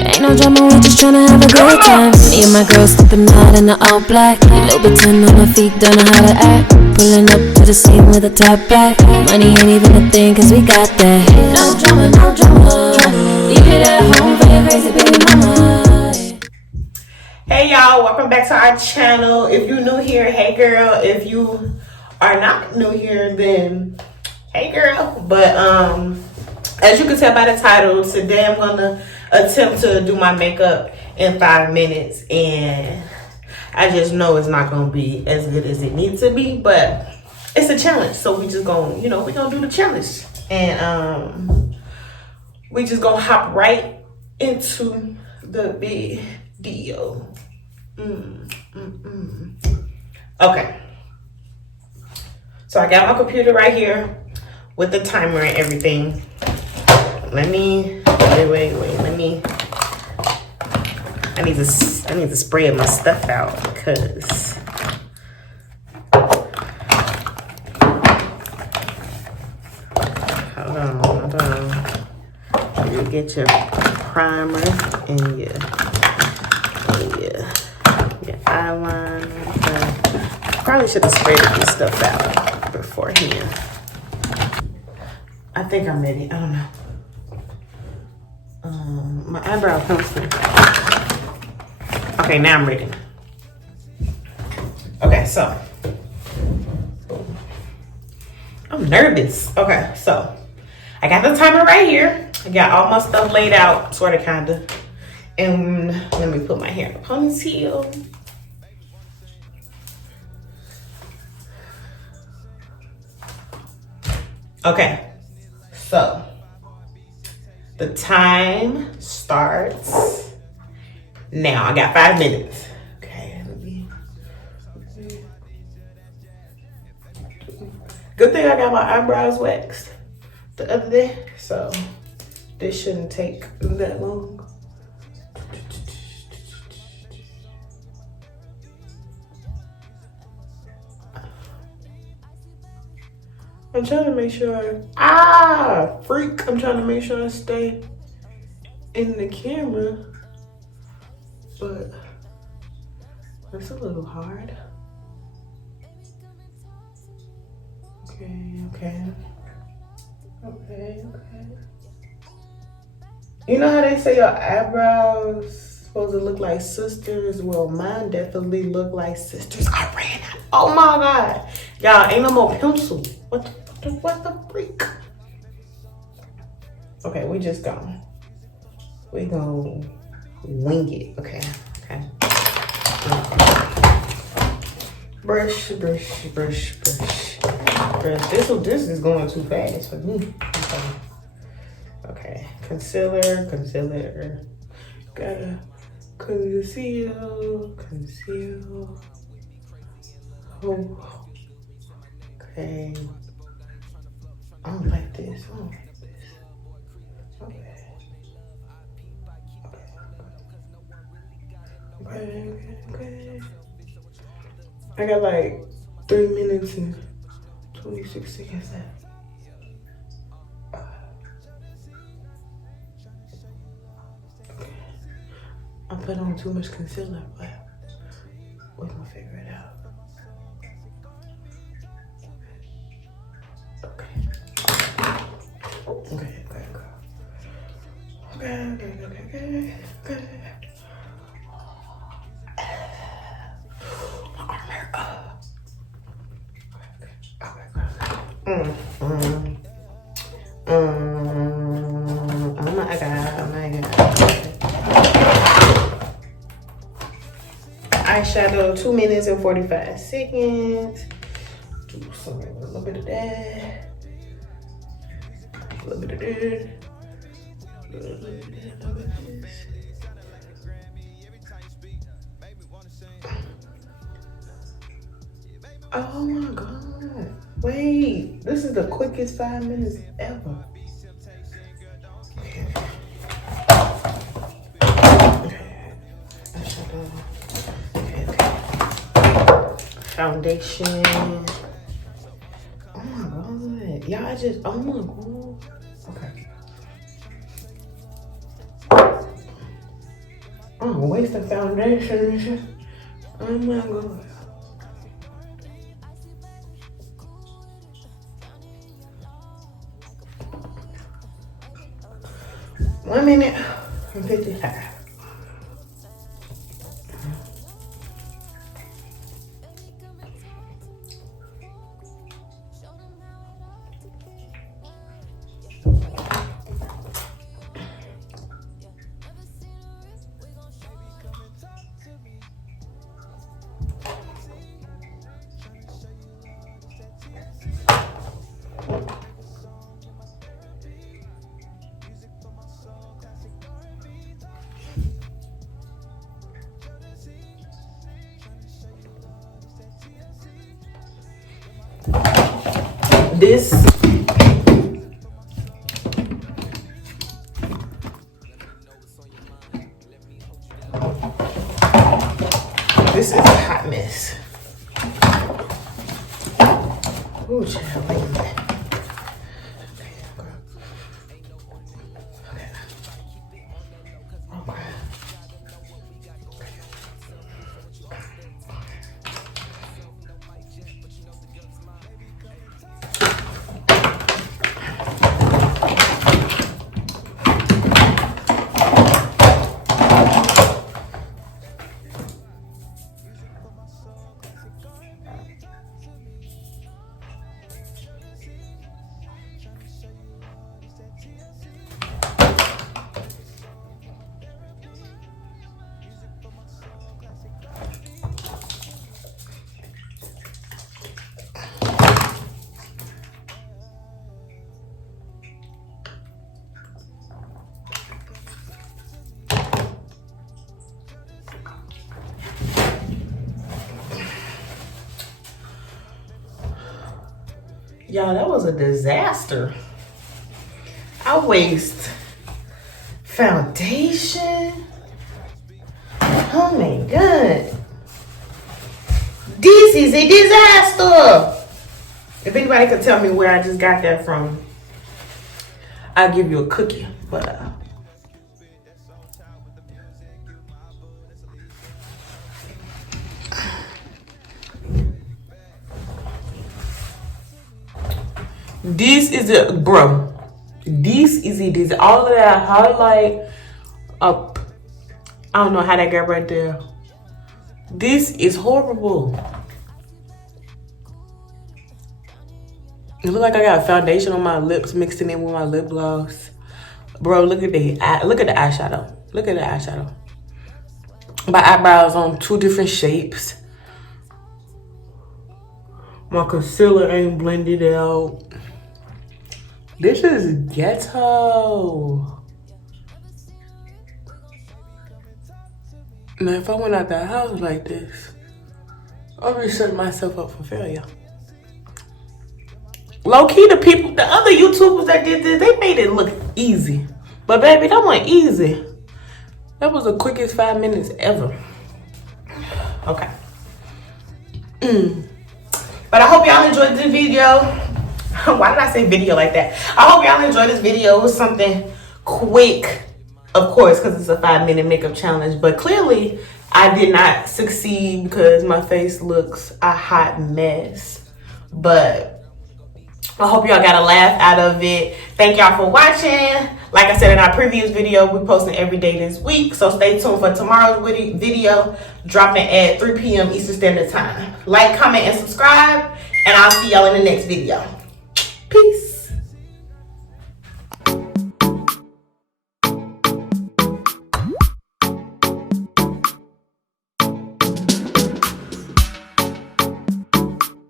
Ain't no drama, we just tryna have a good time. Me and my girls stepping out in the all black. Louboutin on my feet, don't know how to act. Pulling up to the scene with a top back. Money ain't even a thing, cause we got that. No drama, no drama. Leave it at home for your crazy baby mama. Hey y'all, welcome back to our channel. If you new here, hey girl. If you are not new here, then hey girl. But as you can tell by the title, today I'm gonna attempt to do my makeup in 5 minutes, and I just know it's not gonna be as good as it needs to be, but it's a challenge, so we just gonna, we gonna do the challenge, and we just gonna hop right into the video. Okay, so I got my computer right here with the timer and everything. Let me wait. I need to spread my stuff out because hold on. You get your primer and your eyeliner. Probably should have sprayed this stuff out beforehand. I think I'm ready. I don't know. My eyebrow pencil. Okay, now I'm ready. Okay, so I'm nervous. Okay, so I got the timer right here. I got all my stuff laid out, sort of, kind of. And let me put my hair in a ponytail. Okay, so the time starts now. I got 5 minutes. Okay, good thing I got my eyebrows waxed the other day, so this shouldn't take that long. I'm trying to make sure, freak. I'm trying to make sure I stay in the camera, but it's a little hard. Okay. You know how they say your eyebrows supposed to look like sisters? Well, mine definitely look like sisters. I ran out. Oh my God. Y'all, ain't no more pencil. What the freak? Okay, we gonna wing it. Okay. Brush. This is going too fast for me. Okay. Concealer. Gotta conceal. Oh. Okay. I don't like this. Okay. I got like 3 minutes and 26 seconds left. Okay. I put on too much concealer, but we're gonna figure it out. Okay. Oh my God. Eyeshadow, 2 minutes and 45 seconds. Do something with a little bit of that. A little bit of that. Oh my God. Wait, this is the quickest 5 minutes ever. Foundation. Oh my God. Y'all oh my God. Okay. I'm wasting foundation and shit. Oh my god. One minute and 55. This is a hot mess. Ooh, child, wait a minute. Y'all, that was a disaster. I waste foundation. Oh my god. This is a disaster. If anybody could tell me where I just got that from, I'll give you a cookie. But this is it, bro. This is it. This all of that highlight up. I don't know how that got right there. This is horrible. It look like I got foundation on my lips mixing in with my lip gloss. Bro, look at the eyeshadow. Look at the eyeshadow. My eyebrows on two different shapes. My concealer ain't blended out. This is ghetto. Now, if I went out the house like this, I'll be setting myself up for failure. Low key, the other YouTubers that did this, they made it look easy. But baby, that wasn't easy. That was the quickest 5 minutes ever. Okay. But I hope y'all enjoyed the video. Why did I say video like that? I hope y'all enjoyed this video. It was something quick, of course, because it's a 5-minute makeup challenge. But clearly, I did not succeed because my face looks a hot mess. But I hope y'all got a laugh out of it. Thank y'all for watching. Like I said in our previous video, we're posting every day this week. So stay tuned for tomorrow's video, dropping at 3 p.m. Eastern Standard Time. Like, comment, and subscribe. And I'll see y'all in the next video.